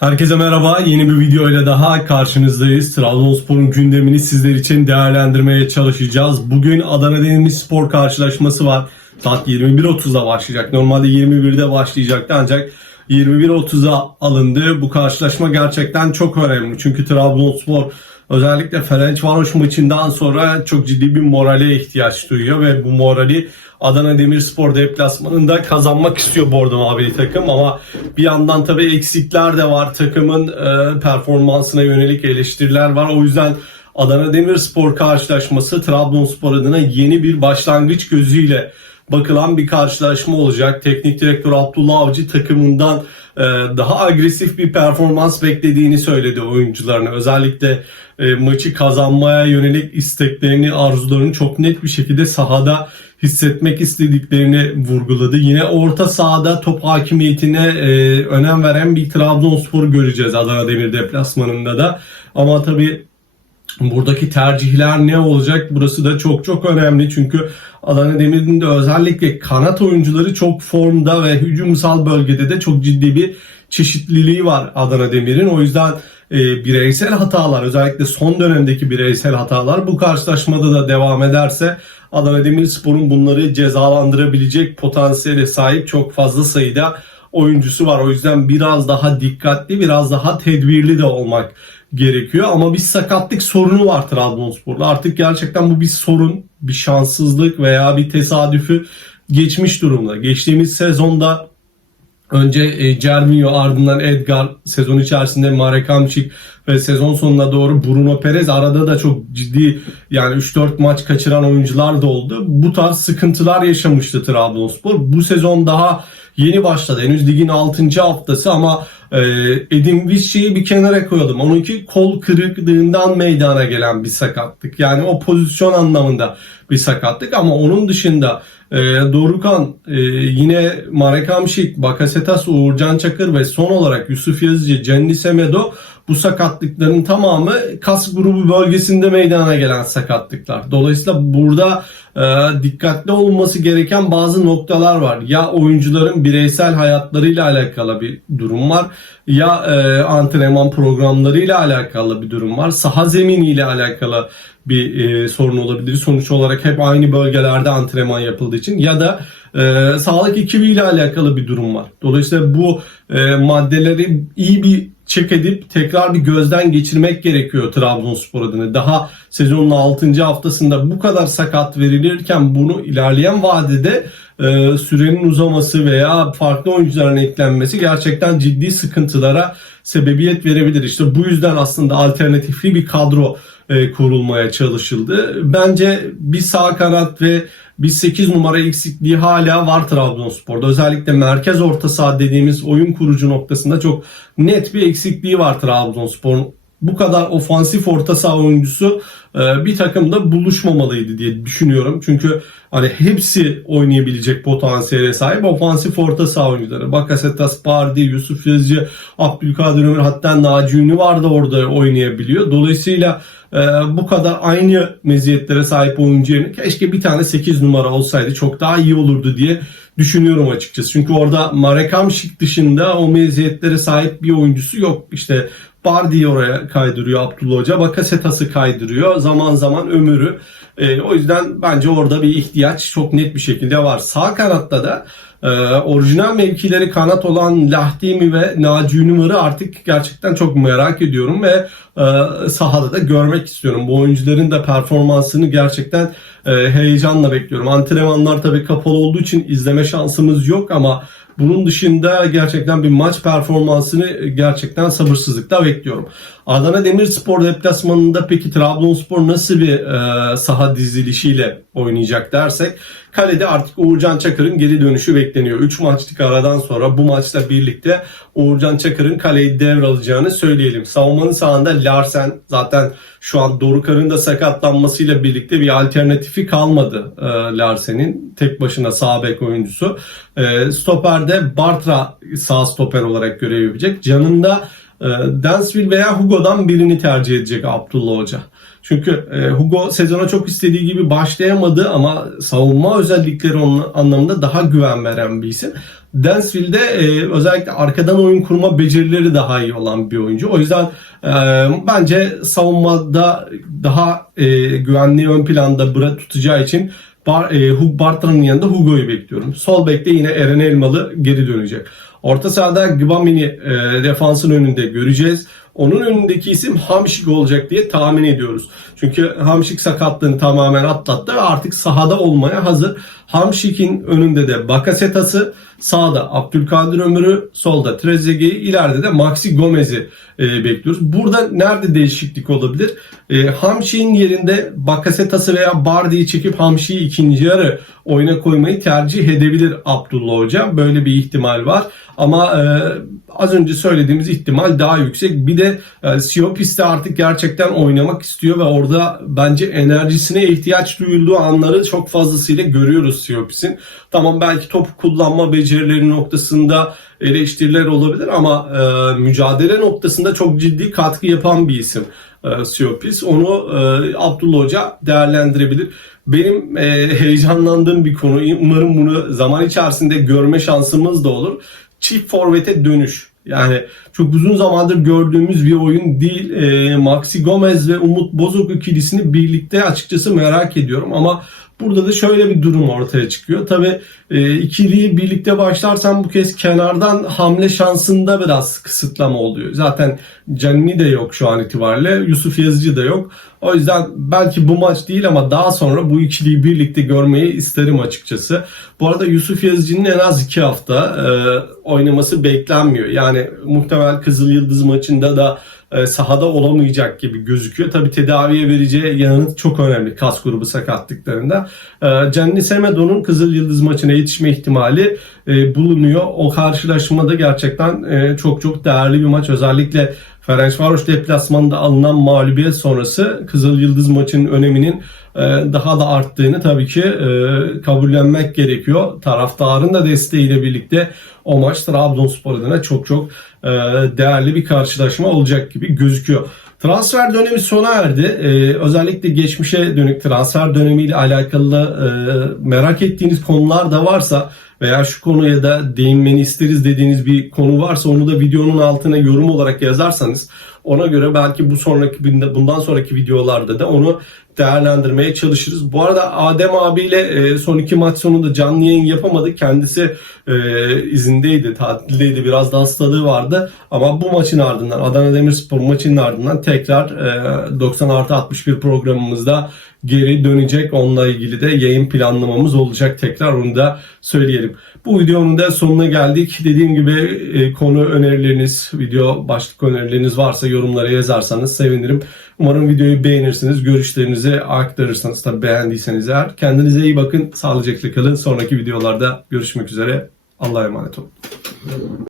Herkese merhaba. Yeni bir video ile daha karşınızdayız. Trabzonspor'un gündemini sizler için değerlendirmeye çalışacağız. Bugün Adana Demirspor karşılaşması var. Saat 21.30'da başlayacak. Normalde 21'de başlayacaktı ancak 21.30'a alındı. Bu karşılaşma gerçekten çok önemli. Çünkü Trabzonspor özellikle Ferencvaroş maçından sonra çok ciddi bir morale ihtiyaç duyuyor ve bu morali Adana Demirspor deplasmanında kazanmak istiyor Bordo Mavili takım ama bir yandan tabii eksikler de var. Takımın e, performansına yönelik eleştiriler var. O yüzden Adana Demirspor karşılaşması Trabzonspor adına yeni bir başlangıç gözüyle bakılan bir karşılaşma olacak. Teknik direktör Abdullah Avcı takımından e, daha agresif bir performans beklediğini söyledi oyuncularına. Özellikle e, maçı kazanmaya yönelik isteklerini, arzularını çok net bir şekilde sahada hissetmek istediklerini vurguladı. Yine orta sahada top hakimiyetine e, önem veren bir Trabzonspor göreceğiz Adana Demir deplasmanında da. Ama tabii Buradaki tercihler ne olacak? Burası da çok çok önemli çünkü Adana Demir'in de özellikle kanat oyuncuları çok formda ve hücumsal bölgede de çok ciddi bir çeşitliliği var Adana Demir'in. O yüzden e, bireysel hatalar özellikle son dönemdeki bireysel hatalar bu karşılaşmada da devam ederse Adana Demirspor'un bunları cezalandırabilecek potansiyele sahip çok fazla sayıda oyuncusu var. O yüzden biraz daha dikkatli, biraz daha tedbirli de olmak gerekiyor. Ama bir sakatlık sorunu var Trabzonspor'da. Artık gerçekten bu bir sorun, bir şanssızlık veya bir tesadüfü geçmiş durumda. Geçtiğimiz sezonda Önce e, Cervinho ardından Edgar sezon içerisinde Marek Hamšík ve sezon sonuna doğru Bruno Perez arada da çok ciddi yani 3-4 maç kaçıran oyuncular da oldu. Bu tarz sıkıntılar yaşamıştı Trabzonspor. Bu sezon daha yeni başladı. Henüz ligin 6. haftası ama e, Edin Vişçi'yi bir kenara koyalım. Onunki kol kırıklığından meydana gelen bir sakatlık. Yani o pozisyon anlamında bir sakatlık ama onun dışında e, Dorukan, e, yine Marek Hamšík, Bakasetas, Uğurcan Çakır ve son olarak Yusuf Yazıcı, Cenni Semedo bu sakatlıkların tamamı kas grubu bölgesinde meydana gelen sakatlıklar. Dolayısıyla burada e, dikkatli olması gereken bazı noktalar var. Ya oyuncuların bireysel hayatlarıyla alakalı bir durum var ya e, antrenman programlarıyla alakalı bir durum var. Saha zeminiyle alakalı bir e, sorun olabilir. Sonuç olarak hep aynı bölgelerde antrenman yapıldığı için ya da e, sağlık ekibiyle alakalı bir durum var. Dolayısıyla bu e, maddeleri iyi bir çek edip tekrar bir gözden geçirmek gerekiyor Trabzonspor adına. Daha sezonun 6. haftasında bu kadar sakat verilirken bunu ilerleyen vadede e, sürenin uzaması veya farklı oyuncuların eklenmesi gerçekten ciddi sıkıntılara sebebiyet verebilir. İşte bu yüzden aslında alternatifli bir kadro e, kurulmaya çalışıldı. Bence bir sağ kanat ve bir 8 numara eksikliği hala var Trabzonspor'da. Özellikle merkez orta saha dediğimiz oyun kurucu noktasında çok net bir eksikliği var Trabzonspor'un. Bu kadar ofansif orta saha oyuncusu e, bir takımda buluşmamalıydı diye düşünüyorum. Çünkü hani hepsi oynayabilecek potansiyele sahip ofansif orta saha oyuncuları. Bakasetas, Pardi, Yusuf Yazıcı, Abdülkadir Ömür hatta Naci Ünlü var da orada oynayabiliyor. Dolayısıyla e, bu kadar aynı meziyetlere sahip oyuncu yerine keşke bir tane 8 numara olsaydı çok daha iyi olurdu diye düşünüyorum açıkçası. Çünkü orada Marek Hamšík dışında o meziyetlere sahip bir oyuncusu yok. İşte Bardi'yi oraya kaydırıyor Abdullah Hoca. Bakasetas'ı kaydırıyor. Zaman zaman Ömür'ü. E, o yüzden bence orada bir ihtiyaç çok net bir şekilde var. Sağ kanatta da e, orijinal mevkileri kanat olan Lahdimi ve Naci Ünümar'ı artık gerçekten çok merak ediyorum ve e, sahada da görmek istiyorum. Bu oyuncuların da performansını gerçekten e, heyecanla bekliyorum. Antrenmanlar tabii kapalı olduğu için izleme şansımız yok ama bunun dışında gerçekten bir maç performansını gerçekten sabırsızlıkla bekliyorum. Adana Demirspor deplasmanında peki Trabzonspor nasıl bir e, saha dizilişiyle oynayacak dersek kalede artık Uğurcan Çakır'ın geri dönüşü bekleniyor. 3 maçlık aradan sonra bu maçla birlikte Uğurcan Çakır'ın kaleyi devralacağını söyleyelim. Savunmanın sağında Larsen zaten şu an Dorukan'ın da sakatlanmasıyla birlikte bir alternatifi kalmadı e, Larsen'in. Tek başına sağ bek oyuncusu. E, stoperde Bartra sağ stoper olarak görev yapacak. Canında Dansville veya Hugo'dan birini tercih edecek Abdullah Hoca. Çünkü e, Hugo sezona çok istediği gibi başlayamadı ama savunma özellikleri onun anlamında daha güven veren bir isim. Dansville'de e, özellikle arkadan oyun kurma becerileri daha iyi olan bir oyuncu. O yüzden e, bence savunmada daha e, güvenliği ön planda bıra tutacağı için Bar, e, Hug Bartra'nın yanında Hugo'yu bekliyorum. Sol bekte yine Eren Elmalı geri dönecek. Orta sahada Gbamini e, defansın önünde göreceğiz. Onun önündeki isim Hamşik olacak diye tahmin ediyoruz. Çünkü Hamşik sakatlığını tamamen atlattı ve artık sahada olmaya hazır. Hamşik'in önünde de Bakasetas'ı, sağda Abdülkadir Ömür'ü, solda Trezeguet'i, ileride de Maxi Gomez'i e, bekliyoruz. Burada nerede değişiklik olabilir? E, Hamşik'in yerinde Bakasetas'ı veya Bardi'yi çekip Hamşik'i ikinci yarı oyuna koymayı tercih edebilir Abdullah Hoca. Böyle bir ihtimal var. Ama e, az önce söylediğimiz ihtimal daha yüksek. Bir de e, Siopis'te artık gerçekten oynamak istiyor ve orada bence enerjisine ihtiyaç duyulduğu anları çok fazlasıyla görüyoruz Siopis'in. Tamam belki top kullanma becerileri noktasında eleştiriler olabilir ama e, mücadele noktasında çok ciddi katkı yapan bir isim e, Siopis. Onu e, Abdullah Hoca değerlendirebilir. Benim e, heyecanlandığım bir konu. Umarım bunu zaman içerisinde görme şansımız da olur. Çift forvete dönüş. Yani çok uzun zamandır gördüğümüz bir oyun değil. E, Maxi Gomez ve Umut Bozok ikilisini birlikte açıkçası merak ediyorum ama Burada da şöyle bir durum ortaya çıkıyor. Tabii e, ikiliyi birlikte başlarsan bu kez kenardan hamle şansında biraz kısıtlama oluyor. Zaten Canini de yok şu an itibariyle. Yusuf Yazıcı da yok. O yüzden belki bu maç değil ama daha sonra bu ikiliyi birlikte görmeyi isterim açıkçası. Bu arada Yusuf Yazıcı'nın en az iki hafta e, oynaması beklenmiyor. Yani muhtemel Kızıl Yıldız maçında da e, sahada olamayacak gibi gözüküyor. Tabi tedaviye vereceği yanıt çok önemli kas grubu sakatlıklarında. E, Cenni Semedo'nun Kızıl Yıldız maçına yetişme ihtimali bulunuyor. O karşılaşmada gerçekten e, çok çok değerli bir maç. Özellikle Ferencvaros deplasmanında alınan mağlubiyet sonrası Kızıl Yıldız maçının öneminin e, daha da arttığını tabii ki e, kabullenmek gerekiyor. Taraftarın da desteğiyle birlikte o maç Trabzonspor adına çok çok e, değerli bir karşılaşma olacak gibi gözüküyor. Transfer dönemi sona erdi. Ee, özellikle geçmişe dönük transfer dönemiyle alakalı e, merak ettiğiniz konular da varsa veya şu konuya da değinmeni isteriz dediğiniz bir konu varsa onu da videonun altına yorum olarak yazarsanız ona göre belki bu sonraki bundan sonraki videolarda da onu değerlendirmeye çalışırız. Bu arada Adem abiyle e, son iki maç sonunda canlı yayın yapamadık. Kendisi e, izindeydi, tatildeydi. Biraz da hastalığı vardı. Ama bu maçın ardından, Adana Demirspor maçının ardından tekrar e, 90 artı 61 programımızda geri dönecek. Onunla ilgili de yayın planlamamız olacak. Tekrar onu da söyleyelim. Bu videonun da sonuna geldik. Dediğim gibi e, konu önerileriniz, video başlık önerileriniz varsa yorumlara yazarsanız sevinirim. Umarım videoyu beğenirsiniz. Görüşlerinizi aktarırsanız tabii beğendiyseniz eğer. Kendinize iyi bakın. Sağlıcakla kalın. Sonraki videolarda görüşmek üzere. Allah'a emanet olun.